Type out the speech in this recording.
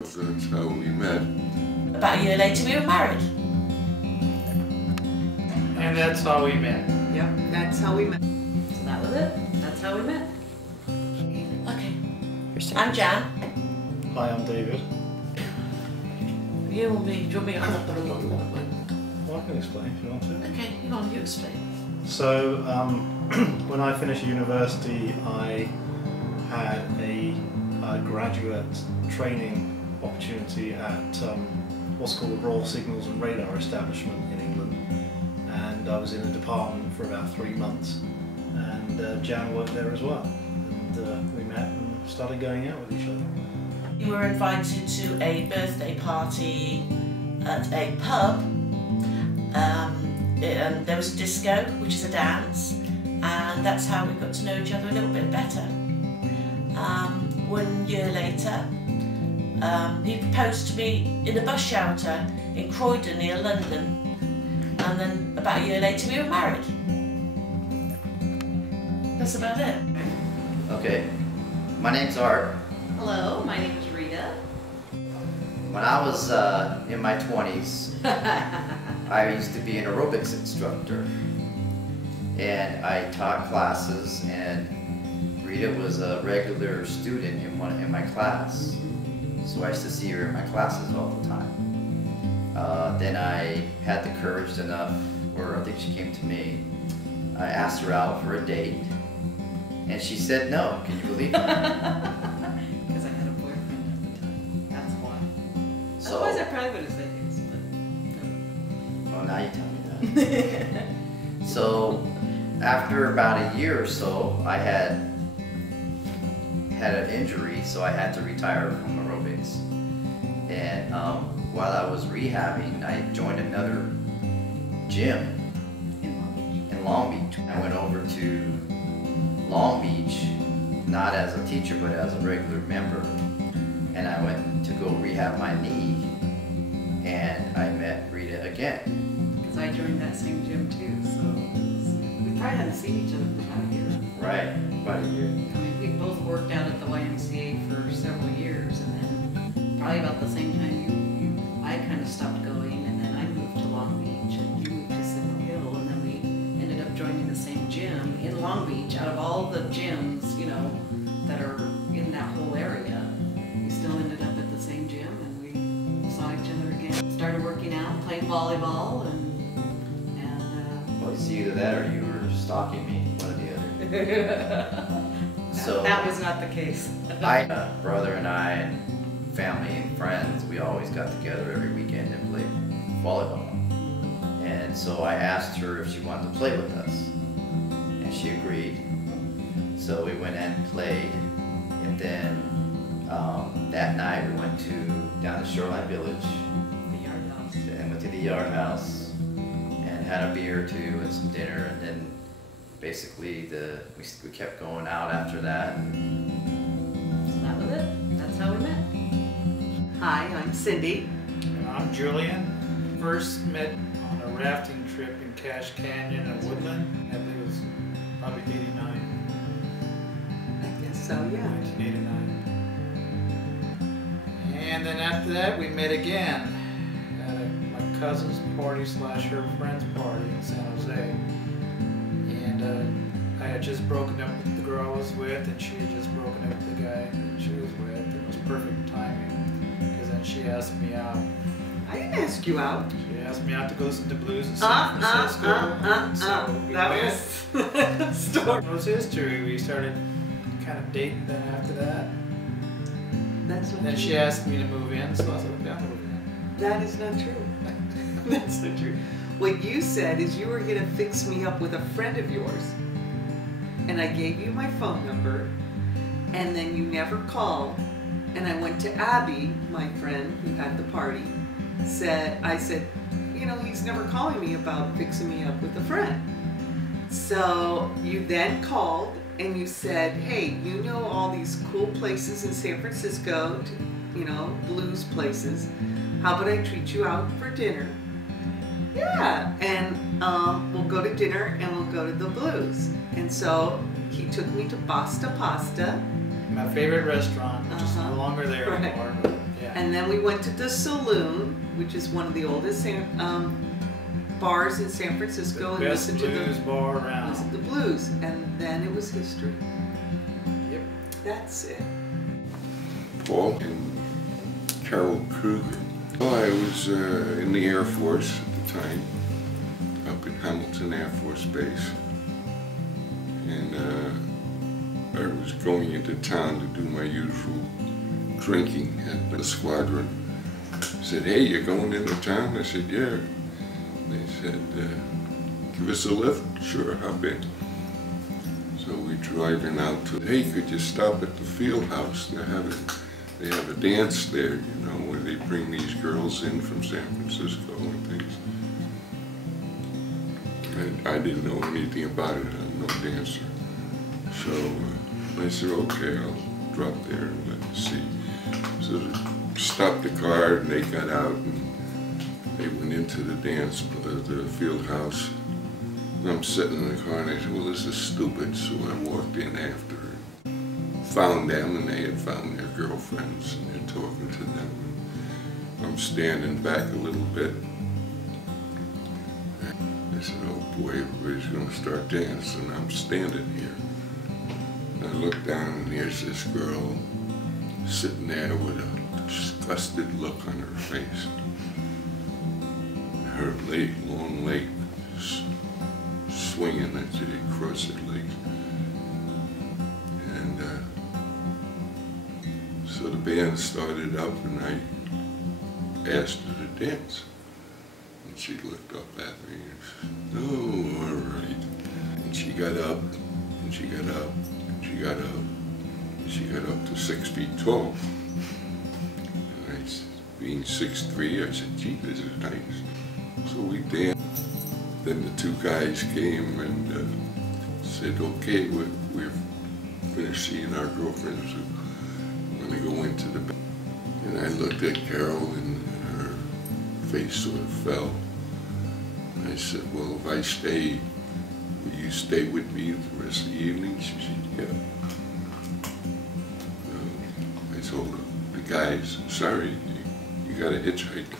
That's how we met. About a year later, we were married. And that's how we met. Yep, that's how we met. So that was it. That's how we met. Okay. I'm Jan. Hi, I'm David. You or me? Do you want me? Well, I can explain if you want to. Okay, you on, you explain. So, when I finished university, I had a graduate training opportunity at what's called the Royal Signals and Radar Establishment in England, and I was in the department for about 3 months, and Jan worked there as well, and we met and started going out with each other. We were invited to a birthday party at a pub. There was a disco, which is a dance, and that's how we got to know each other a little bit better. 1 year later, he proposed to me in a bus shelter in Croydon near London, and then about a year later we were married. That's about it. Okay, my name's Art. Hello, my name is Rita. When I was in my 20s, I used to be an aerobics instructor, and I taught classes, and Rita was a regular student in my class, so I used to see her in my classes all the time. Then I had the courage enough, or I think she came to me. I asked her out for a date, and she said no. Can you believe it? Because I had a boyfriend at the time. That's why. So, Otherwise, I probably would have said yes, but no. well, now you tell me that. So, after about a year or so, I had an injury, so I had to retire from aerobics. And while I was rehabbing, I joined another gym in Long Beach. I went over to Long Beach, not as a teacher, but as a regular member. And I went to go rehab my knee, and I met Rita again. Because I joined that same gym too, so we probably hadn't seen each other for about a year. Right, about a year. I mean, we both worked out at the YMCA for several years, and then probably about the same time I kind of stopped going, and then I moved to Long Beach, and you moved to Signal Hill, and then we ended up joining the same gym in Long Beach. Out of all the gyms, you know, that are in that whole area, we still ended up at the same gym, and we saw each other again. Started working out, playing volleyball, and Well, it's either that or you were stalking me, one or the other. So that was not the case. My brother and I, and family and friends, we always got together every weekend and played volleyball. And so I asked her if she wanted to play with us, and she agreed. So we went and played, and then that night we went down to Shoreline Village. The Yard House. And went to the Yard House and had a beer or two and some dinner, and then basically we kept going out after that. So that was it. That's how we met. Hi, I'm Cyndi. And I'm Julian. First met on a rafting trip in Cache Canyon and Woodland. I think it was probably 89. I guess so, yeah. 1989. And then after that, we met again at my cousin's party / her friend's party in San Jose. And I had just broken up with the girl I was with, and she had just broken up with the guy that she was with. It was perfect timing, because then she asked me out. I didn't ask you out. She asked me out to go listen to blues in San Francisco. So we that went. was story. It was history. We started kind of dating then after that. That's not Then true. she asked me to move in, so I said, okay, I'll move in. That is not true. That's not true. What you said is you were going to fix me up with a friend of yours, and I gave you my phone number, and then you never called, and I went to Abby, my friend who had the party, I said, you know, he's never calling me about fixing me up with a friend. So you then called and you said, hey, you know all these cool places in San Francisco, you know, blues places. How about I treat you out for dinner? Yeah, and we'll go to dinner and we'll go to the blues. And so he took me to Basta Pasta. My favorite restaurant, which is no longer there Right. anymore. But yeah. Yeah. And then we went to the Saloon, which is one of the oldest bars in San Francisco, and Best listened to blues bar listen around. to the blues. And then it was history. Yep. That's it. Paul and Carol Kruger. Well, I was in the Air Force at the time, up in Hamilton Air Force Base. And I was going into town to do my usual drinking at the squadron. Said, hey, you're going into town? I said, yeah. They said, give us a lift? Sure, hop in. So we're driving out to, hey, could you stop at the field house? They have a dance there, you know, where they bring these girls in from San Francisco and things. And I didn't know anything about it, I'm no dancer. So I said, okay, I'll drop there and let's see. So stopped the car and they got out and they went into the dance, the field house. And I'm sitting in the car and I said, well, this is stupid. So I walked in after and found them, and they had found their girlfriends and they're talking to them. And I'm standing back a little bit. I said, oh boy, everybody's gonna start dancing. I'm standing here. And I look down and there's this girl sitting there with a disgusted look on her face. Her long leg swinging as she crossed her legs. And so the band started up and I asked her to dance. And she looked up at me and said, oh, all right. And she got up, and she got up, and she got up, and she got up to 6 feet tall. And I, being 6'3", I said, gee, this is nice. So we danced. Then the two guys came and said, okay, we're finished seeing our girlfriends. We're gonna go into the bed. And I looked at Carol and her face sort of fell. And I said, well, if I stay, will you stay with me the rest of the evening? She said, yeah. I told the guys, sorry, you gotta hitchhike.